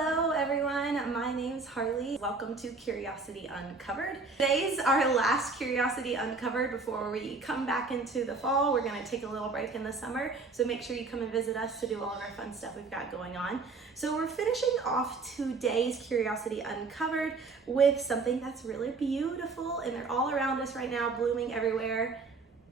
Hello everyone, my name's Harley. Welcome to Curiosity Uncovered. Today's our last Curiosity Uncovered before we come back into the fall. We're gonna take a little break in the summer, so make sure you come and visit us to do all of our fun stuff we've got going on. So we're finishing off today's Curiosity Uncovered with something that's really beautiful, and they're all around us right now, blooming everywhere,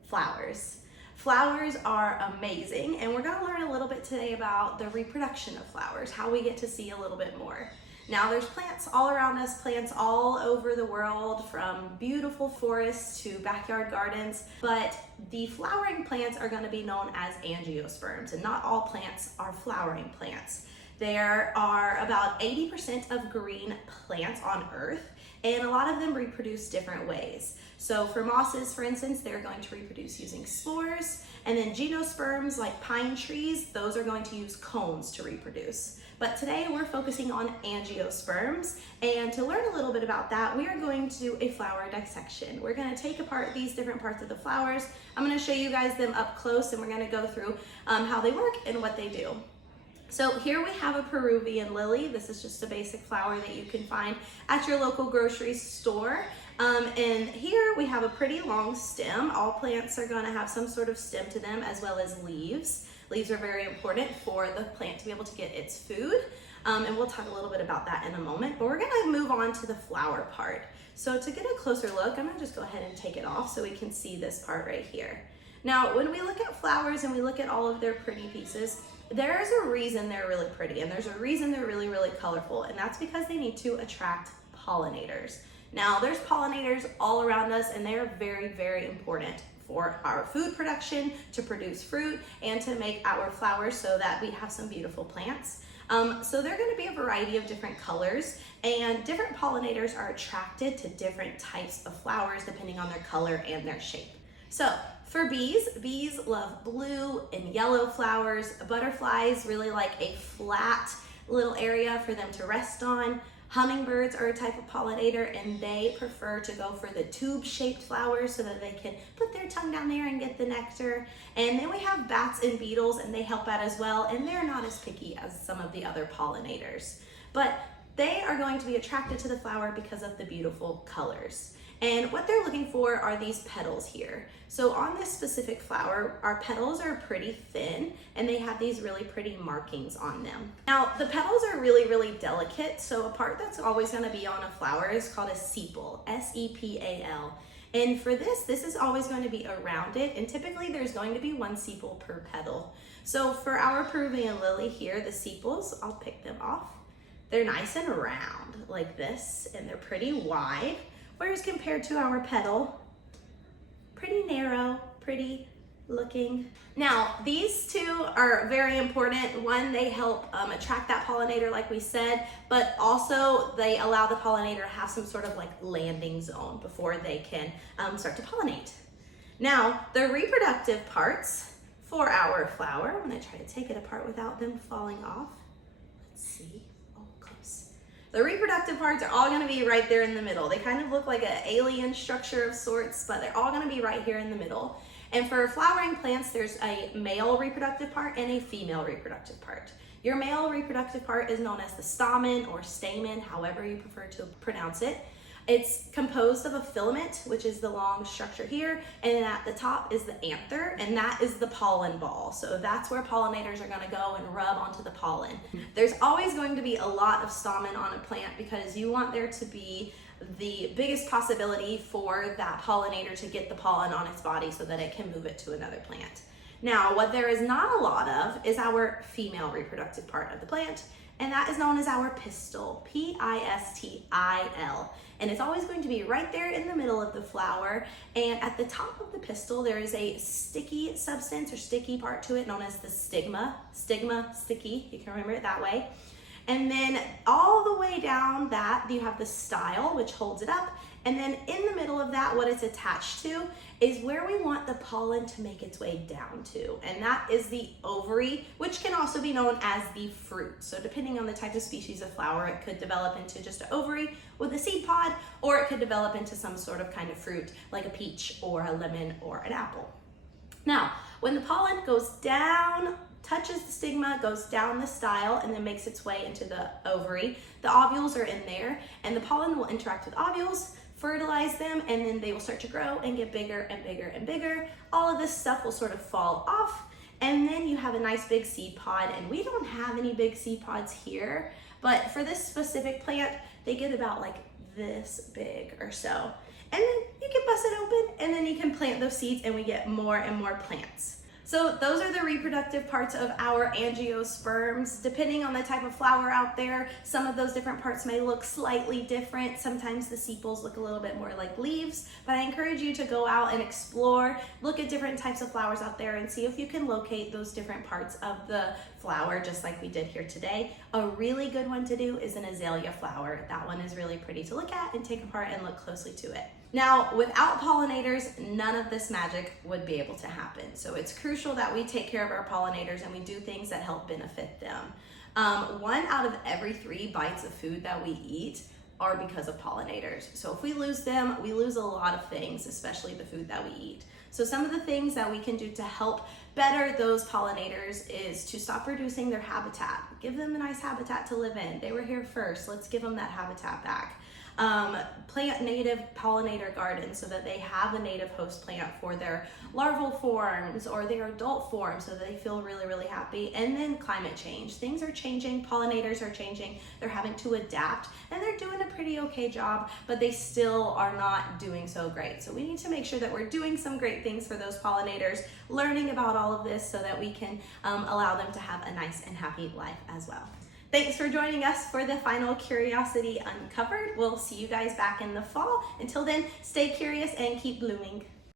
flowers. Flowers are amazing, and we're going to learn a little bit today about the reproduction of flowers, how we get to see a little bit more. Now there's plants all around us, plants all over the world, from beautiful forests to backyard gardens, but the flowering plants are going to be known as angiosperms, and not all plants are flowering plants. There are about 80% of green plants on Earth, and a lot of them reproduce different ways. So for mosses, for instance, they're going to reproduce using spores, and then gymnosperms like pine trees, those are going to use cones to reproduce. But today we're focusing on angiosperms, and to learn a little bit about that, we are going to do a flower dissection. We're going to take apart these different parts of the flowers. I'm going to show you guys them up close, and we're going to go through how they work and what they do. So here we have a Peruvian lily. This is just a basic flower that you can find at your local grocery store. And here we have a pretty long stem. All plants are going to have some sort of stem to them, as well as leaves. Leaves are very important for the plant to be able to get its food. And we'll talk a little bit about that in a moment, but we're going to move on to the flower part. So to get a closer look, I'm going to just go ahead and take it off so we can see this part right here. Now, when we look at flowers and we look at all of their pretty pieces, there's a reason they're really pretty, and there's a reason they're really, really colorful, and that's because they need to attract pollinators. Now, there's pollinators all around us, and they're very, very important for our food production, to produce fruit, and to make our flowers so that we have some beautiful plants. So they're going to be a variety of different colors, and different pollinators are attracted to different types of flowers depending on their color and their shape. So for bees love blue and yellow flowers. Butterflies really like a flat little area for them to rest on. Hummingbirds are a type of pollinator, and they prefer to go for the tube-shaped flowers so that they can put their tongue down there and get the nectar. And then we have bats and beetles, and they help out as well, and they're not as picky as some of the other pollinators. But they are going to be attracted to the flower because of the beautiful colors. And what they're looking for are these petals here. So on this specific flower, our petals are pretty thin, and they have these really pretty markings on them. Now, the petals are really, really delicate, so a part that's always gonna be on a flower is called a sepal, S-E-P-A-L. And for this is always going to be around it, and typically there's going to be one sepal per petal. So for our Peruvian lily here, the sepals, I'll pick them off. They're nice and round like this, and they're pretty wide. Whereas compared to our petal, pretty narrow, pretty looking. Now, these two are very important. One, they help attract that pollinator like we said, but also they allow the pollinator to have some sort of like landing zone before they can start to pollinate. Now, the reproductive parts for our flower, I'm gonna try to take it apart without them falling off. Let's see. The reproductive parts are all going to be right there in the middle. They kind of look like an alien structure of sorts, but they're all going to be right here in the middle. And for flowering plants, there's a male reproductive part and a female reproductive part. Your male reproductive part is known as the stamen or stamen, however you prefer to pronounce it. It's composed of a filament, which is the long structure here, and then at the top is the anther, and that is the pollen ball. So that's where pollinators are gonna go and rub onto the pollen. There's always going to be a lot of stamen on a plant because you want there to be the biggest possibility for that pollinator to get the pollen on its body so that it can move it to another plant. Now, what there is not a lot of is our female reproductive part of the plant, and that is known as our pistil, P-I-S-T-I-L. And it's always going to be right there in the middle of the flower. And at the top of the pistil, there is a sticky substance or sticky part to it known as the stigma. Stigma, sticky, you can remember it that way. And then all the way down that, you have the style, which holds it up. And then in the middle of that, what it's attached to is where we want the pollen to make its way down to. And that is the ovary, which can also be known as the fruit. So depending on the type of species of flower, it could develop into just an ovary with a seed pod, or it could develop into some sort of kind of fruit like a peach or a lemon or an apple. Now, when the pollen goes down touches the stigma, goes down the style, and then makes its way into the ovary. The ovules are in there, and the pollen will interact with ovules, fertilize them, and then they will start to grow and get bigger and bigger and bigger. All of this stuff will sort of fall off, and then you have a nice big seed pod. And we don't have any big seed pods here, but for this specific plant, they get about like this big or so. And then you can bust it open, and then you can plant those seeds, and we get more and more plants. So those are the reproductive parts of our angiosperms. Depending on the type of flower out there, some of those different parts may look slightly different. Sometimes the sepals look a little bit more like leaves, but I encourage you to go out and explore, look at different types of flowers out there and see if you can locate those different parts of the flower, just like we did here today. A really good one to do is an azalea flower. That one is really pretty to look at and take apart and look closely to it. Now, without pollinators, none of this magic would be able to happen. So it's crucial that we take care of our pollinators and we do things that help benefit them. 1 out of every 3 bites of food that we eat are because of pollinators. So if we lose them, we lose a lot of things, especially the food that we eat. So some of the things that we can do to help better those pollinators is to stop reducing their habitat. Give them a nice habitat to live in. They were here first. Let's give them that habitat back. Plant native pollinator gardens so that they have a native host plant for their larval forms or their adult forms so that they feel really, really happy. And then climate change. Things are changing, pollinators are changing, they're having to adapt, and they're doing a pretty okay job, but they still are not doing so great. So we need to make sure that we're doing some great things for those pollinators, learning about all of this so that we can allow them to have a nice and happy life as well. Thanks for joining us for the final Curiosity Uncovered. We'll see you guys back in the fall. Until then, stay curious and keep blooming.